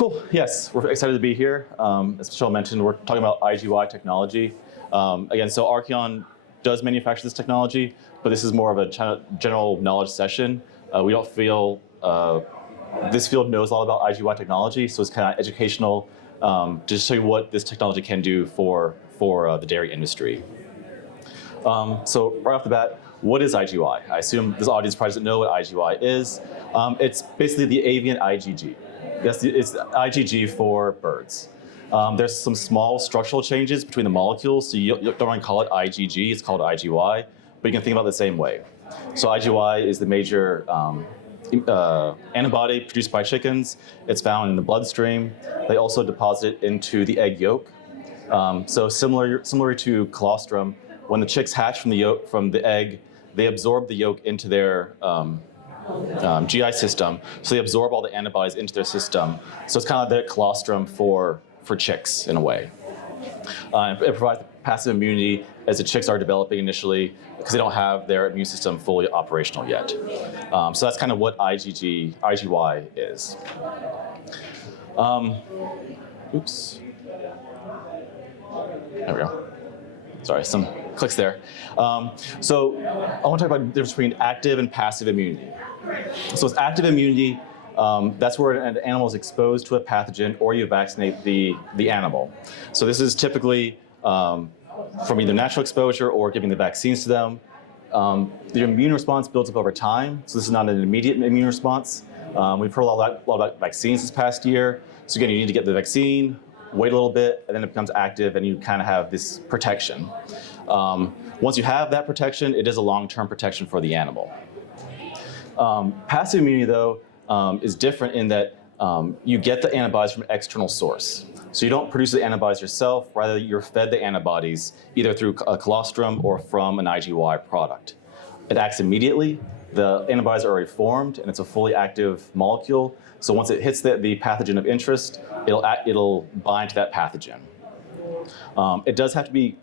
Cool. Yes, we're excited to be here. As Michelle mentioned, we're talking about IgY technology. Again, so Archeon does manufacture this technology, but this is more of a general knowledge session. We don't feel this field knows a lot about IgY technology, so it's kind of educational to just show you what this technology can do for the dairy industry. So right off the bat, what is IgY? I assume this audience probably doesn't know what IgY is. It's basically the avian IgG. Yes, it's IgG for birds. There's some small structural changes between the molecules, so you don't want to call it IgG, it's called IgY, but you can think about it the same way. So IgY is the major antibody produced by chickens. It's found in the bloodstream. They also deposit it into the egg yolk. So similar to colostrum, when the chicks hatch from the egg, they absorb the yolk into their GI system. So they absorb all the antibodies into their system. So it's kind of the colostrum for chicks in a way. It provides passive immunity as the chicks are developing initially because they don't have their immune system fully operational yet. So that's kind of what IgY is. Oops. There we go. Sorry, some clicks there. So I want to talk about the difference between active and passive immunity. So it's active immunity. That's where an animal is exposed to a pathogen or you vaccinate the animal. So this is typically from either natural exposure or giving the vaccines to them. The immune response builds up over time. So this is not an immediate immune response. We've heard a lot about vaccines this past year. So again, you need to get the vaccine, wait a little bit, and then it becomes active and you kind of have this protection. Once you have that protection, it is a long-term protection for the animal. Passive immunity, though, is different in that you get the antibodies from an external source. So you don't produce the antibodies yourself, rather you're fed the antibodies either through a colostrum or from an IgY product. It acts immediately, the antibodies are already formed, and it's a fully active molecule. So once it hits the pathogen of interest, it'll bind to that pathogen. It does have to be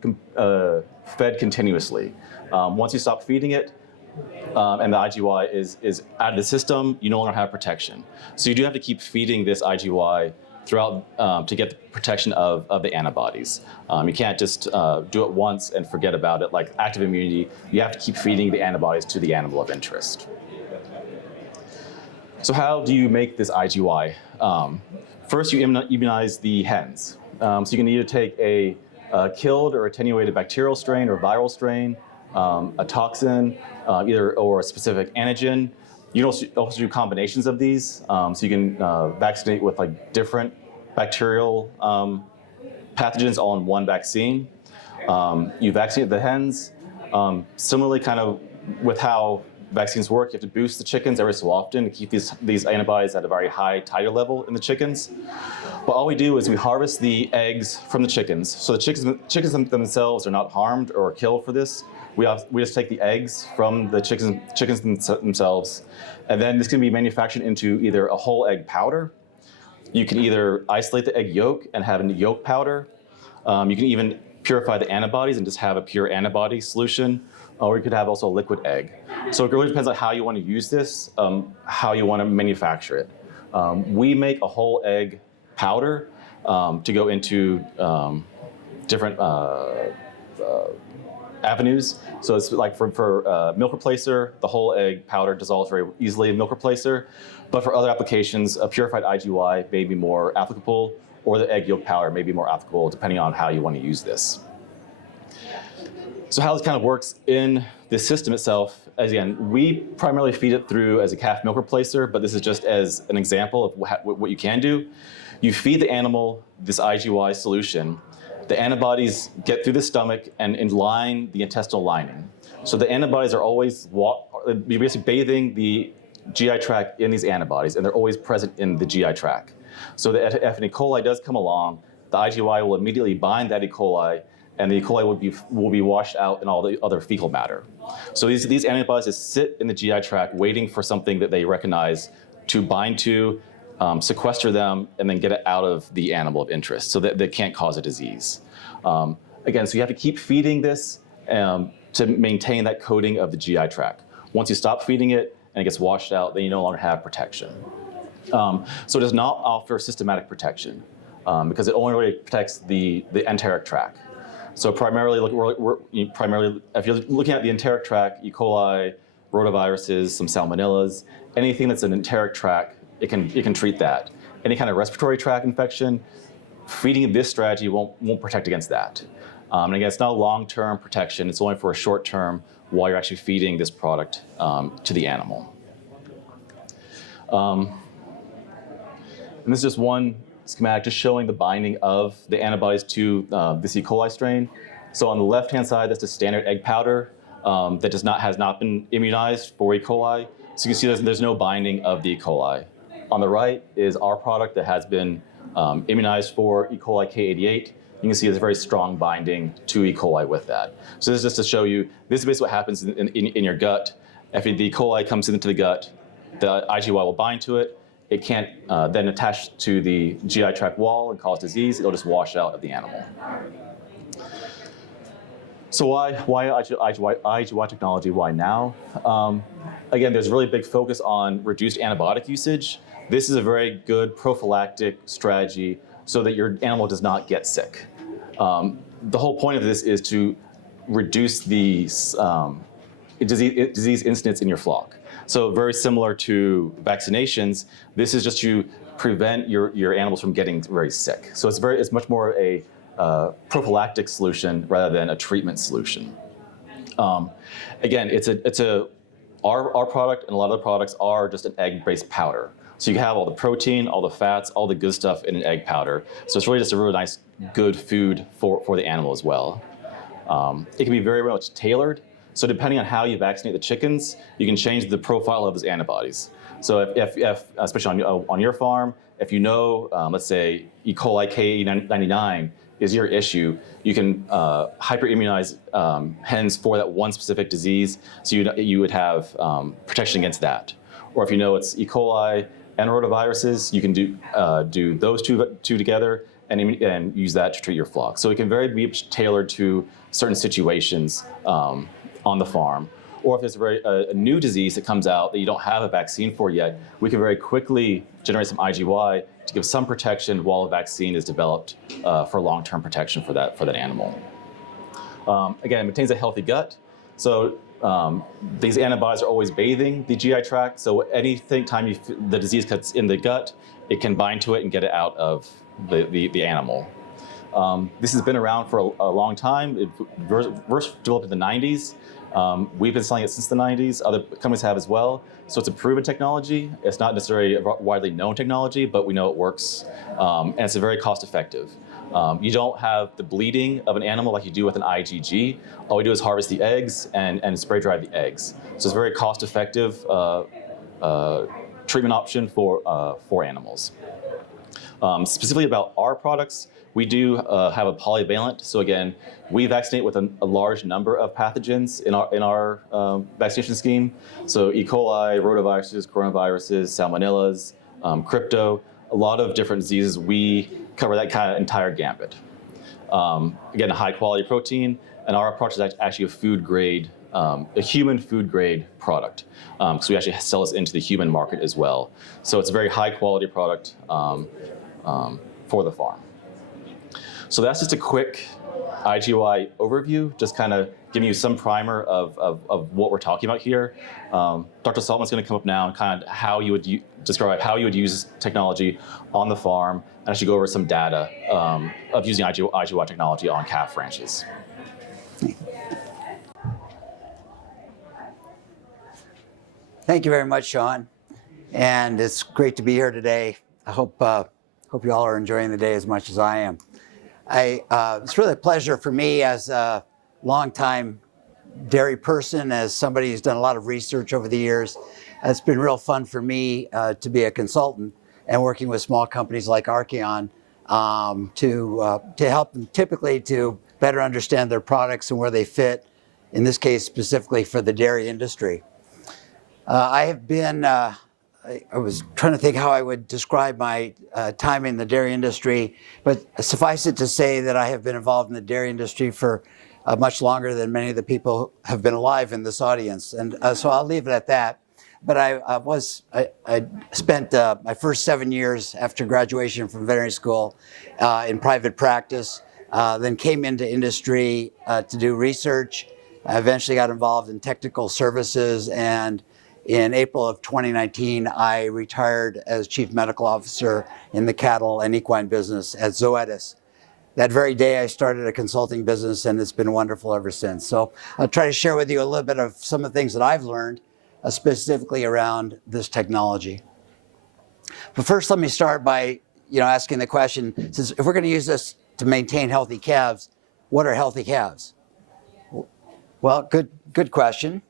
fed continuously. Once you stop feeding it, and the IgY is out of the system, you no longer have protection. So you do have to keep feeding this IgY throughout to get the protection of the antibodies. You can't just do it once and forget about it. Like active immunity, you have to keep feeding the antibodies to the animal of interest. So how do you make this IgY? First, you immunize the hens. So you can either take a killed or attenuated bacterial strain or viral strain, a toxin, or a specific antigen. You can also do combinations of these. So you can vaccinate with like different bacterial pathogens all in one vaccine. You vaccinate the hens. Similarly, kind of with how vaccines work, you have to boost the chickens every so often to keep these antibodies at a very high titer level in the chickens. But all we do is we harvest the eggs from the chickens. So the chickens themselves are not harmed or killed for this. We just take the eggs from the chickens themselves, and then this can be manufactured into either a whole egg powder. You can either isolate the egg yolk and have a yolk powder. You can even purify the antibodies and just have a pure antibody solution, or you could have also a liquid egg. So it really depends on how you want to use this, how you want to manufacture it. We make a whole egg powder to go into different avenues. So it's like for milk replacer, the whole egg powder dissolves very easily in milk replacer. But for other applications, a purified IgY may be more applicable, or the egg yolk powder may be more applicable depending on how you want to use this. So how this kind of works in this system itself, again, we primarily feed it through as a calf milk replacer, but this is just as an example of what you can do. You feed the animal this IgY solution. The antibodies get through the stomach and line the intestinal lining. So the antibodies are always, you're basically bathing the GI tract in these antibodies, and they're always present in the GI tract. So if an E. coli does come along, the IgY will immediately bind that E. coli, and the E. coli will be washed out in all the other fecal matter. So these antibodies just sit in the GI tract waiting for something that they recognize to bind to, sequester them, and then get it out of the animal of interest so that they can't cause a disease. Again, so you have to keep feeding this to maintain that coating of the GI tract. Once you stop feeding it and it gets washed out, then you no longer have protection. So it does not offer systematic protection because it only really protects the enteric tract. So primarily, if you're looking at the enteric tract, E. coli, rotaviruses, some salmonellas, anything that's an enteric tract, it can treat that. Any kind of respiratory tract infection, feeding this strategy won't protect against that. And again, it's not a long-term protection. It's only for a short term while you're actually feeding this product to the animal. And this is just one schematic just showing the binding of the antibodies to this E. coli strain. So on the left-hand side, that's the standard egg powder that has not been immunized for E. coli. So you can see there's no binding of the E. coli. On the right is our product that has been immunized for E. coli K88. You can see there's a very strong binding to E. coli with that. So this is just to show you, this is basically what happens in your gut. If the E. coli comes into the gut, the IgY will bind to it. It can't then attach to the GI tract wall and cause disease. It'll just wash out of the animal. So why IgY technology? Why now? Again, there's a really big focus on reduced antibiotic usage. This is a very good prophylactic strategy so that your animal does not get sick. The whole point of this is to reduce the disease incidence in your flock. So very similar to vaccinations, this is just to prevent your animals from getting very sick. So it's much more a prophylactic solution rather than a treatment solution. Again, our product and a lot of the products are just an egg-based powder. So you have all the protein, all the fats, all the good stuff in an egg powder. So it's really just a really nice, good food for the animal as well. It can be very much tailored. So depending on how you vaccinate the chickens, you can change the profile of those antibodies. So if especially on your farm, if you know, let's say E. coli K99 is your issue, you can hyperimmunize hens for that one specific disease, so you would have protection against that. Or if you know it's E. coli and rotaviruses, you can do those two together and use that to treat your flock. So it can be tailored to certain situations on the farm. Or if there's a new disease that comes out that you don't have a vaccine for yet, we can very quickly generate some IgY to give some protection while a vaccine is developed for long-term protection for that animal. Again, it maintains a healthy gut. So these antibodies are always bathing the GI tract. So time the disease cuts in the gut, it can bind to it and get it out of the animal. This has been around for a long time. It first developed in the 90s. We've been selling it since the 90s. Other companies have as well. So it's a proven technology. It's not necessarily a widely known technology, but we know it works. And it's very cost effective. You don't have the bleeding of an animal like you do with an IgG. All we do is harvest the eggs and spray dry the eggs. So it's a very cost effective treatment option for animals. Specifically about our products, we do have a polyvalent. So again, we vaccinate with a large number of pathogens in our vaccination scheme. So E. coli, rotaviruses, coronaviruses, salmonellas, crypto, a lot of different diseases. We cover that kind of entire gambit. Again, a high quality protein, and our approach is actually a food grade, a human food grade product. So we actually sell this into the human market as well. So it's a very high quality product for the farm. So that's just a quick IgY overview, just kind of giving you some primer of what we're talking about here. Dr. Saltman's going to come up now and kind of how you would describe how you would use technology on the farm, and actually go over some data of using IgY technology on calf ranches. Thank you very much, Sean. And it's great to be here today. I hope you all are enjoying the day as much as I am. It's really a pleasure for me as a longtime dairy person, as somebody who's done a lot of research over the years. It's been real fun for me to be a consultant and working with small companies like Archeon to help them typically to better understand their products and where they fit, in this case specifically for the dairy industry. I have been, I was trying to think how I would describe my time in the dairy industry, but suffice it to say that I have been involved in the dairy industry for much longer than many of the people have been alive in this audience. And so I'll leave it at that. but I spent my first 7 years after graduation from veterinary school in private practice, then came into industry to do research. I eventually got involved in technical services, and in April of 2019, I retired as Chief Medical Officer in the cattle and equine business at Zoetis. That very day, I started a consulting business, and it's been wonderful ever since. So I'll try to share with you a little bit of some of the things that I've learned, specifically around this technology. But first, let me start by asking the question, since if we're going to use this to maintain healthy calves, what are healthy calves? Well, good question.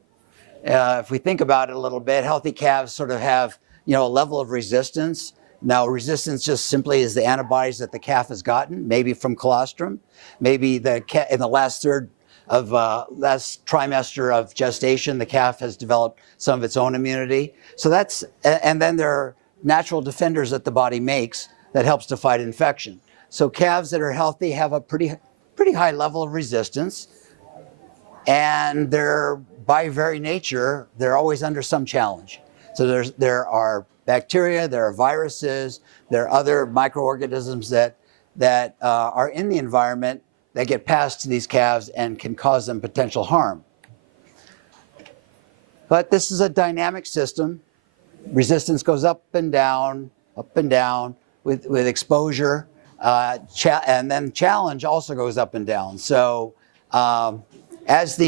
If we think about it a little bit, healthy calves sort of have a level of resistance. Now, resistance just simply is the antibodies that the calf has gotten, maybe from colostrum, maybe in the last trimester of gestation, the calf has developed some of its own immunity. So and then there are natural defenders that the body makes that helps to fight infection. So calves that are healthy have a pretty high level of resistance, and by very nature, they're always under some challenge. So there are bacteria, there are viruses, there are other microorganisms that are in the environment that get passed to these calves and can cause them potential harm. But this is a dynamic system. Resistance goes up and down with exposure, and then challenge also goes up and down. So as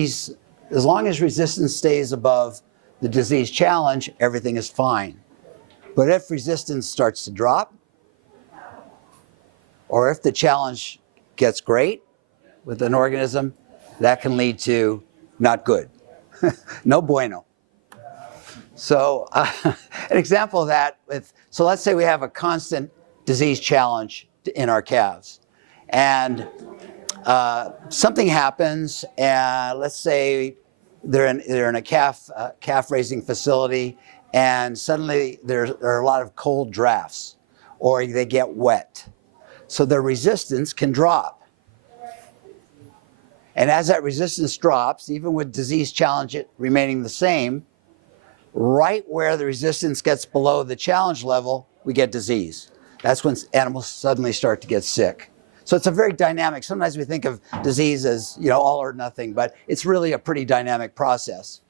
long as resistance stays above the disease challenge, everything is fine. But if resistance starts to drop, or if the challenge gets great with an organism, that can lead to not good. No bueno. So an example of that, so let's say we have a constant disease challenge in our calves, and something happens, and let's say they're in a calf raising facility, and suddenly there are a lot of cold drafts, or they get wet. So their resistance can drop. And as that resistance drops, even with disease challenge remaining the same, right where the resistance gets below the challenge level, we get disease. That's when animals suddenly start to get sick. So it's a very dynamic, sometimes we think of disease as all or nothing, but it's really a pretty dynamic process.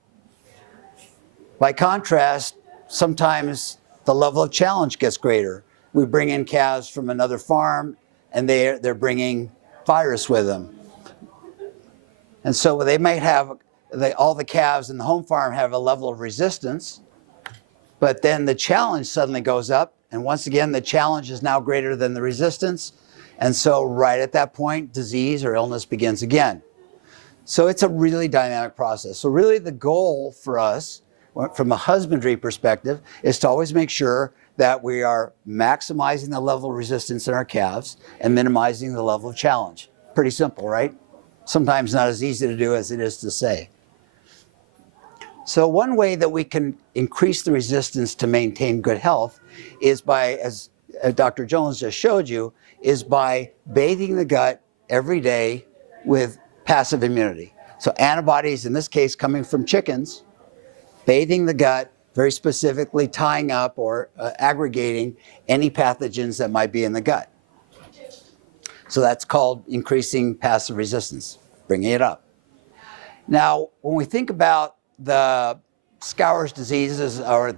By contrast, sometimes the level of challenge gets greater. We bring in calves from another farm, and they're bringing virus with them. And so they might have, all the calves in the home farm have a level of resistance, but then the challenge suddenly goes up, and once again, the challenge is now greater than the resistance, and so right at that point, disease or illness begins again. So it's a really dynamic process. So really the goal for us, from a husbandry perspective, is to always make sure that we are maximizing the level of resistance in our calves and minimizing the level of challenge. Pretty simple, right? Sometimes not as easy to do as it is to say. So one way that we can increase the resistance to maintain good health is by, as Dr. Jones just showed you, is by bathing the gut every day with passive immunity. So antibodies, in this case coming from chickens, bathing the gut, very specifically tying up or aggregating any pathogens that might be in the gut. So that's called increasing passive resistance, bringing it up. Now, when we think about the scours diseases, or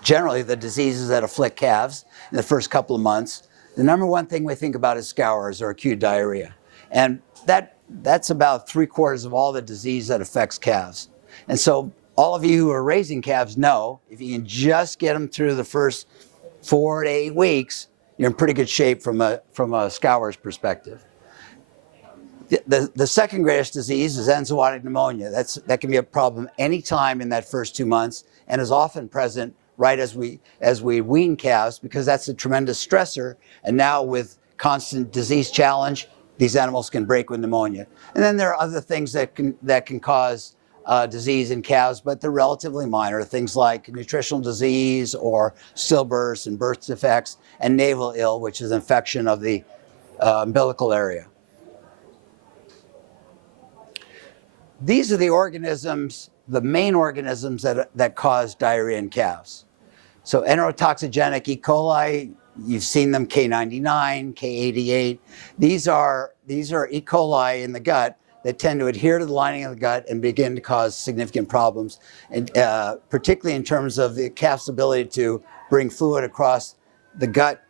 generally the diseases that afflict calves in the first couple of months, the number one thing we think about is scours or acute diarrhea. And that's about 3/4 of all the disease that affects calves. And so all of you who are raising calves know if you can just get them through the first 4 to 8 weeks, you're in pretty good shape from a scours perspective. The second greatest disease is enzootic pneumonia. That can be a problem anytime in that first 2 months, and is often present right as we wean calves, because that's a tremendous stressor. And now with constant disease challenge, these animals can break with pneumonia. And then there are other things that can cause disease in calves, but they're relatively minor. Things like nutritional disease or stillbirths and birth defects, and navel ill, which is infection of the umbilical area. These are the organisms the main organisms that cause diarrhea in calves. So enterotoxigenic E. coli, you've seen them, K99, K88. These are E. coli in the gut that tend to adhere to the lining of the gut and begin to cause significant problems, and particularly in terms of the calf's ability to bring fluid across the gut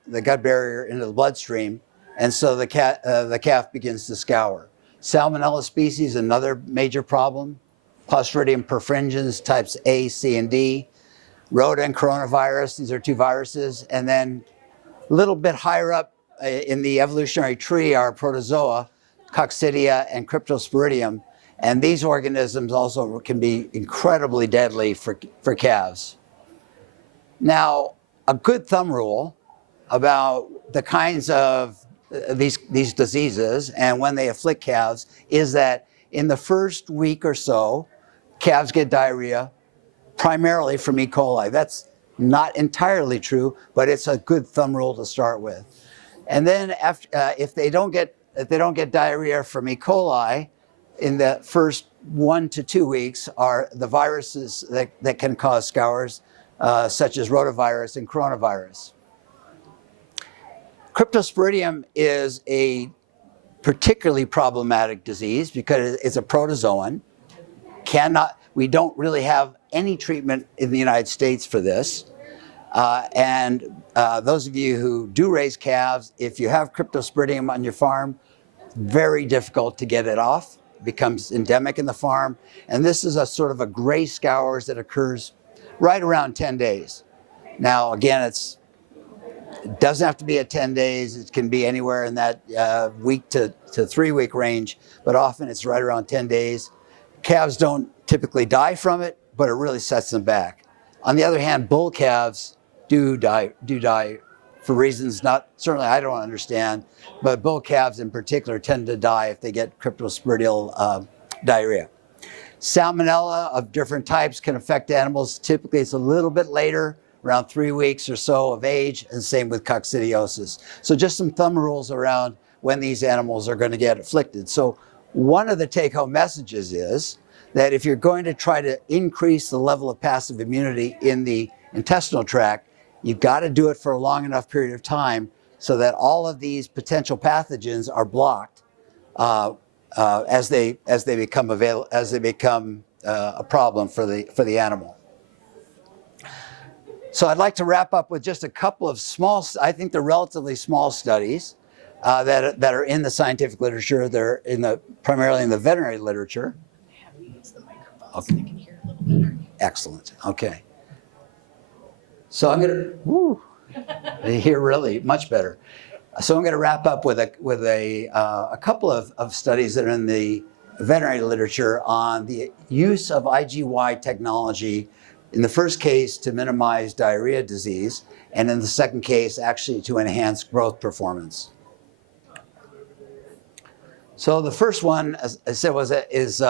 barrier into the bloodstream, and so the calf begins to scour. Salmonella species, another major problem. Clostridium perfringens types A, C, and D. Rota and coronavirus, these are two viruses. And then a little bit higher up in the evolutionary tree are protozoa, Coccidia and Cryptosporidium. And these organisms also can be incredibly deadly for calves. Now, a good thumb rule about the kinds of these diseases and when they afflict calves is that in the first week or so, calves get diarrhea primarily from E. coli. That's not entirely true, but it's a good thumb rule to start with. And then after, if they don't get diarrhea from E. coli, in the first 1 to 2 weeks are the viruses that can cause scours, such as rotavirus and coronavirus. Cryptosporidium is a particularly problematic disease because it's a protozoan. We don't really have any treatment in the United States for this. And those of you who do raise calves, if you have Cryptosporidium on your farm, very difficult to get it off. It becomes endemic in the farm. And this is a sort of a gray scours that occurs right around 10 days. Now, again, it doesn't have to be at 10 days. It can be anywhere in that week to 3 week range, but often it's right around 10 days. Calves don't typically die from it, but it really sets them back. On the other hand, bull calves do die for reasons certainly I don't understand, but bull calves in particular tend to die if they get cryptosporidial diarrhea. Salmonella of different types can affect animals. Typically, it's a little bit later, around 3 weeks or so of age, and same with coccidiosis. So just some thumb rules around when these animals are going to get afflicted. So one of the take-home messages is that if you're going to try to increase the level of passive immunity in the intestinal tract, you've got to do it for a long enough period of time so that all of these potential pathogens are blocked as they become a problem for the animal. So I'd like to wrap up with just a couple of small, I think they're relatively small studies that are in the scientific literature. They're primarily in the veterinary literature. Have you use the microphone so they can hear a little better. Excellent. Okay. So I'm gonna. They hear really much better. So I'm going to wrap up with a couple of studies that are in the veterinary literature on the use of IgY technology. In the first case, to minimize diarrhea disease, and in the second case, actually to enhance growth performance. So the first one, as I said, is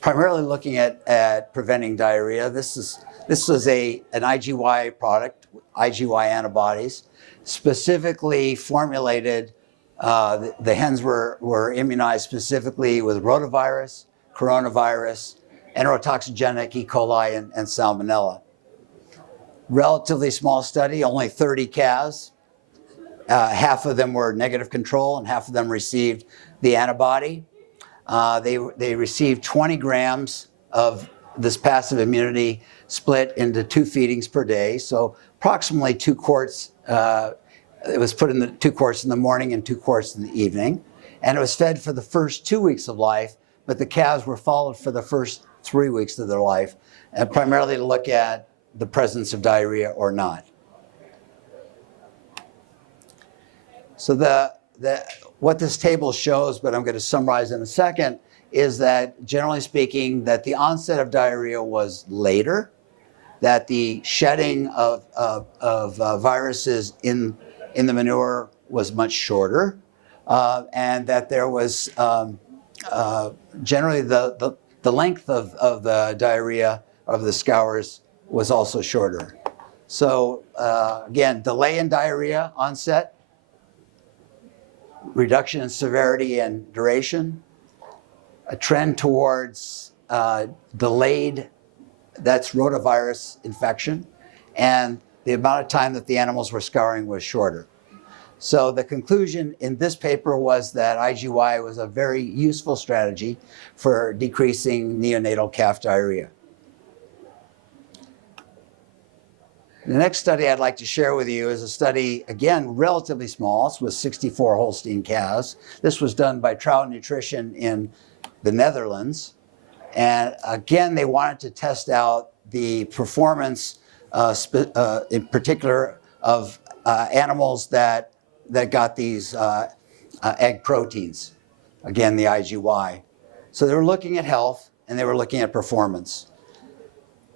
primarily looking at preventing diarrhea. This was an IgY product, IgY antibodies, specifically formulated. The hens were immunized specifically with rotavirus, coronavirus, enterotoxigenic E. coli, and salmonella. Relatively small study, only 30 calves. Half of them were negative control and half of them received the antibody. They received 20 grams of this passive immunity split into 2 feedings per day. So approximately 2 quarts. It was put in the 2 quarts in the morning and 2 quarts in the evening. And it was fed for the first 2 weeks of life, but the calves were followed for the first 3 weeks of their life, and primarily to look at the presence of diarrhea or not. So what this table shows, but I'm going to summarize in a second, is that generally speaking, that the onset of diarrhea was later, that the shedding of viruses in the manure was much shorter, and that there was generally the length of the diarrhea of the scours was also shorter. So again, delay in diarrhea onset, reduction in severity and duration, a trend towards delayed, that's rotavirus infection, and the amount of time that the animals were scouring was shorter. So the conclusion in this paper was that IgY was a very useful strategy for decreasing neonatal calf diarrhea. The next study I'd like to share with you is a study, again, relatively small. It's with 64 Holstein calves. This was done by Trout Nutrition in the Netherlands. And again, they wanted to test out the performance, in particular, of animals that got these egg proteins, again, the IgY. So they were looking at health and they were looking at performance.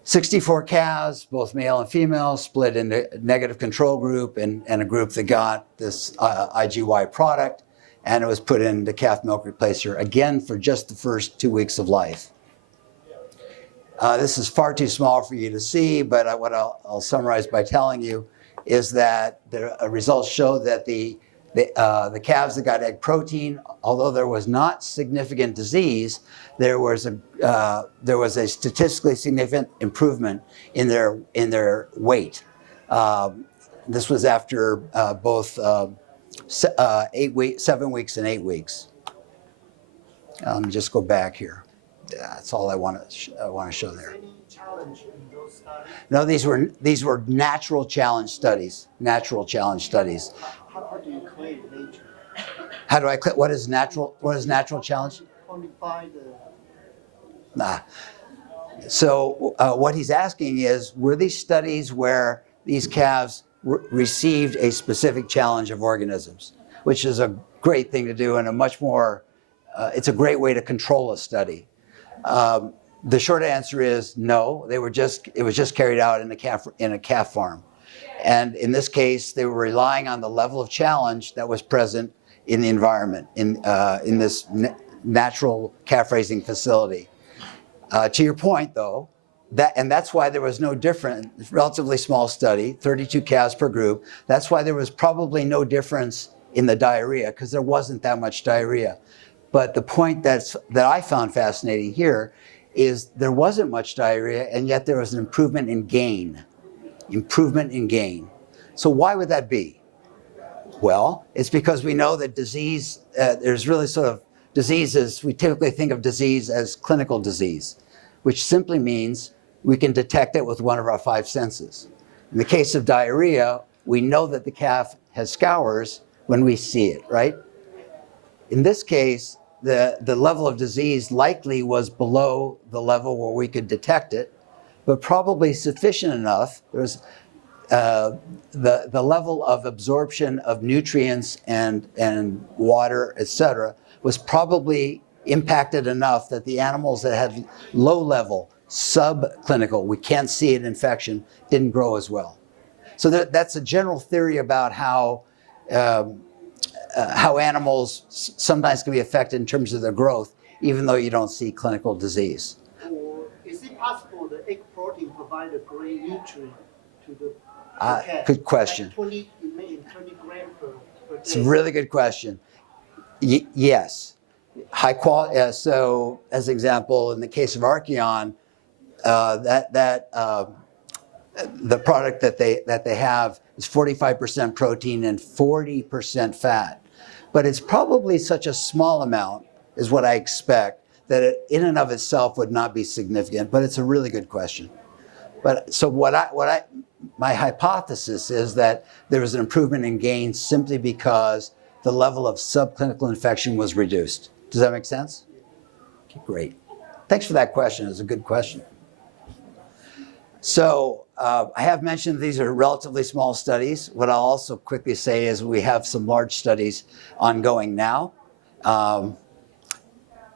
64 calves, both male and female, split into a negative control group and a group that got this IgY product, and it was put into calf milk replacer, again, for just the first 2 weeks of life. This is far too small for you to see, but what I'll summarize by telling you is that the results show that the calves that got egg protein, although there was not significant disease, there was a statistically significant improvement in their weight. This was after both 7 weeks and 8 weeks. Let me just go back here. That's all I want to show there. Any challenge in those studies? No, these were natural challenge studies. Natural challenge studies. How do you claim nature? How do I click? What is natural challenge? Quantify the. Nah. So what he's asking is, were these studies where these calves received a specific challenge of organisms, which is a great thing to do and a much more, it's a great way to control a study. The short answer is no. It was just carried out in a calf farm, and in this case, they were relying on the level of challenge that was present in the environment in this natural calf raising facility. To your point, though, that's why there was no difference. Relatively small study, 32 calves per group. That's why there was probably no difference in the diarrhea, because there wasn't that much diarrhea. But the point that I found fascinating here is there wasn't much diarrhea, and yet there was an improvement in gain. Improvement in gain. So why would that be? Well, it's because we know that disease, there's really sort of diseases, we typically think of disease as clinical disease, which simply means we can detect it with one of our 5 senses. In the case of diarrhea, we know that the calf has scours when we see it, right? In this case, the level of disease likely was below the level where we could detect it, but probably sufficient enough. There's the level of absorption of nutrients and water, et cetera, was probably impacted enough that the animals that had low level, subclinical, we can't see it infection, didn't grow as well. So that's a general theory about how animals sometimes can be affected in terms of their growth, even though you don't see clinical disease. Or is it possible the egg protein provide a great nutrient to the calf? Good question. Like 20, you mentioned 20 grams per day. It's a really good question. Yes. High quality. So, as an example, in the case of Archeon, the product that they have is 45% protein and 40% fat. But it's probably such a small amount, is what I expect, that it in and of itself would not be significant. But it's a really good question. But so my hypothesis is that there was an improvement in gain simply because the level of subclinical infection was reduced. Does that make sense? Okay, great. Thanks for that question. It's a good question. So I have mentioned these are relatively small studies. What I'll also quickly say is we have some large studies ongoing now. And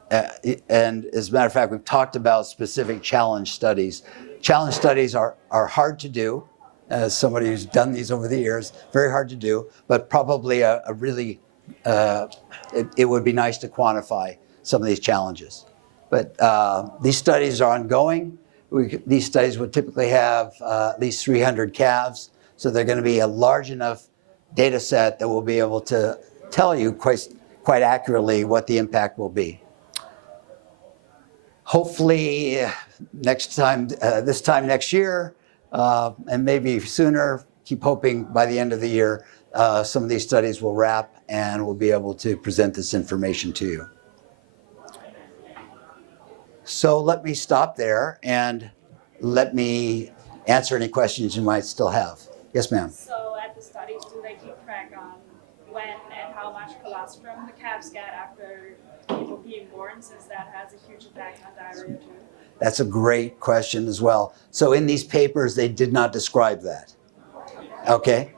as a matter of fact, we've talked about specific challenge studies. Challenge studies are hard to do. As somebody who's done these over the years, very hard to do, but probably a really, it would be nice to quantify some of these challenges. But these studies are ongoing. These studies would typically have at least 300 calves, so they're going to be a large enough data set that we'll be able to tell you quite accurately what the impact will be. hopefully next time, this time next year, and maybe sooner, keep hoping by the end of the year, some of these studies will wrap and we'll be able to present this information to you. So let me stop there and let me answer any questions you might still have. Yes, ma'am. So at the studies, do they keep track on when and how much colostrum the calves get after people being born, since that has a huge effect on diarrhea too? That's a great question as well. So in these papers, they did not describe that. Okay,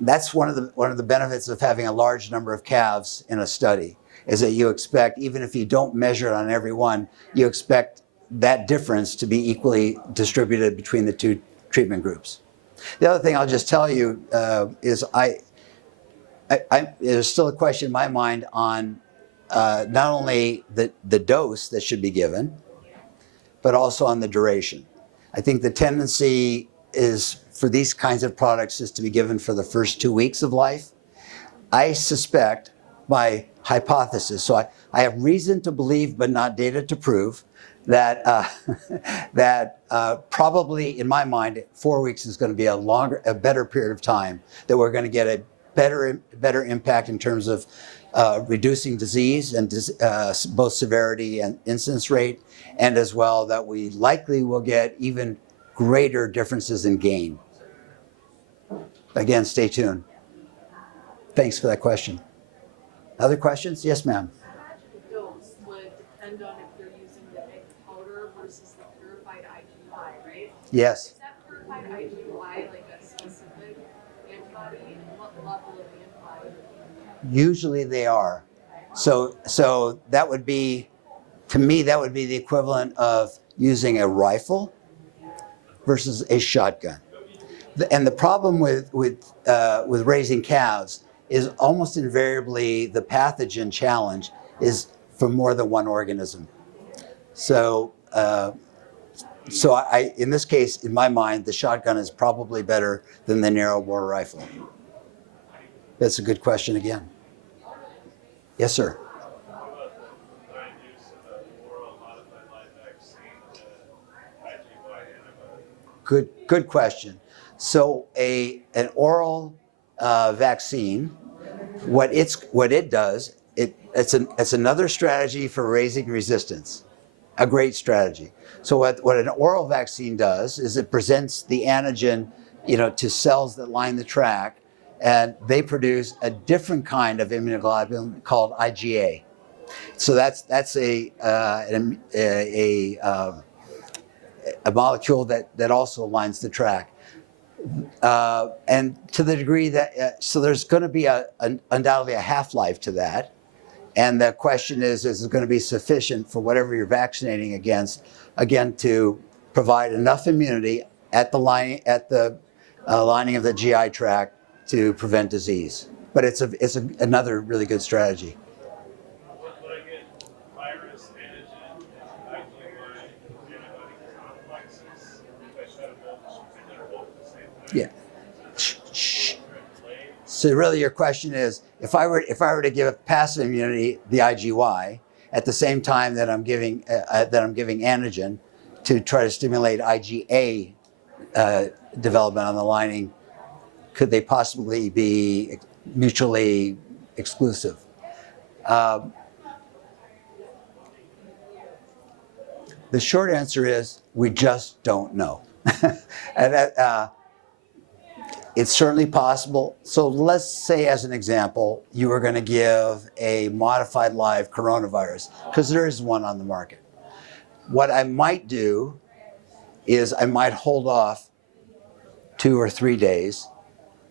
that's one of the benefits of having a large number of calves in a study, is that you expect, even if you don't measure it on every one, you expect that difference to be equally distributed between the two treatment groups. The other thing I'll just tell you is there's still a question in my mind on not only the dose that should be given, but also on the duration. I think the tendency is for these kinds of products is to be given for the first 2 weeks of life. I suspect, my hypothesis, so I have reason to believe but not data to prove, that probably in my mind 4 weeks is going to be a better period of time, that we're going to get a better impact in terms of reducing disease and both severity and incidence rate, and as well that we likely will get even greater differences in gain. Again, stay tuned. Thanks for that question. Other questions? Yes, ma'am. The dose would depend on if you're using the egg powder versus the purified IgY, right? Yes. Is that purified IgY like a specific antibody? And what level of antibody? Usually they are. So that would be, to me, that would be the equivalent of using a rifle versus a shotgun. And the problem with raising calves is almost invariably the pathogen challenge is for more than one organism. So in this case, in my mind, the shotgun is probably better than the narrow bore rifle. That's a good question again. Yes, sir. Good question. So an oral vaccine, what it does, it's another strategy for raising resistance, a great strategy. So what an oral vaccine does is it presents the antigen, to cells that line the tract, and they produce a different kind of immunoglobulin called IgA. So that's a molecule that also lines the tract. And to the degree that, so there's going to be undoubtedly a half-life to that. And the question is it going to be sufficient for whatever you're vaccinating against, again, to provide enough immunity at the lining of the GI tract to prevent disease? But it's another really good strategy. But again, virus, antigen, IgY, antibody complexes, I try to both at the same time. Yeah. So really, your question is, if I were to give passive immunity, the IgY, at the same time that I'm giving antigen to try to stimulate IgA development on the lining, could they possibly be mutually exclusive? The short answer is we just don't know. And it's certainly possible. So let's say, as an example, you were going to give a modified live coronavirus, because there is one on the market. What I might do is I might hold off 2 or 3 days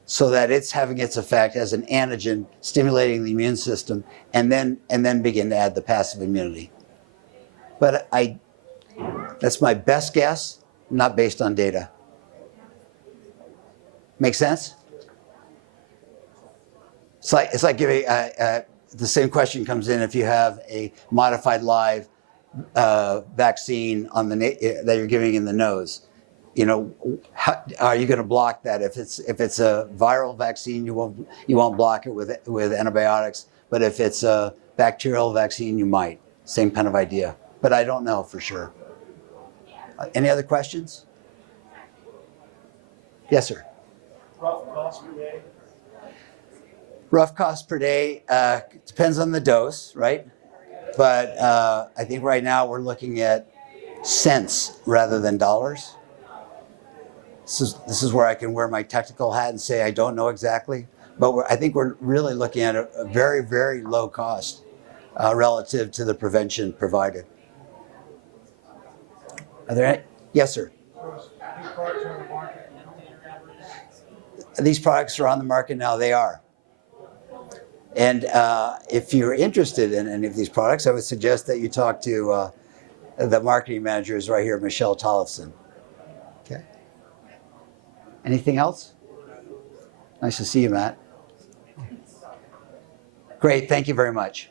so that it's having its effect as an antigen stimulating the immune system, and then begin to add the passive immunity. But that's my best guess, not based on data. Make sense? It's like giving the same question comes in if you have a modified live vaccine that you're giving in the nose. How are you going to block that? If it's a viral vaccine, you won't block it with antibiotics. But if it's a bacterial vaccine, you might. same kind of idea, but I don't know for sure. Any other questions? Yes, sir. Rough cost per day? Rough cost per day depends on the dose, right? But I think right now we're looking at cents rather than dollars. This is where I can wear my technical hat and say I don't know exactly, but I think we're really looking at a very, very low cost relative to the prevention provided. Are there any? Yes, sir. These products are on the market now. They are. And if you're interested in any of these products, I would suggest that you talk to the marketing managers right here, Michelle Tollefson. Okay. Anything else? Nice to see you, Matt. Great. Thank you very much.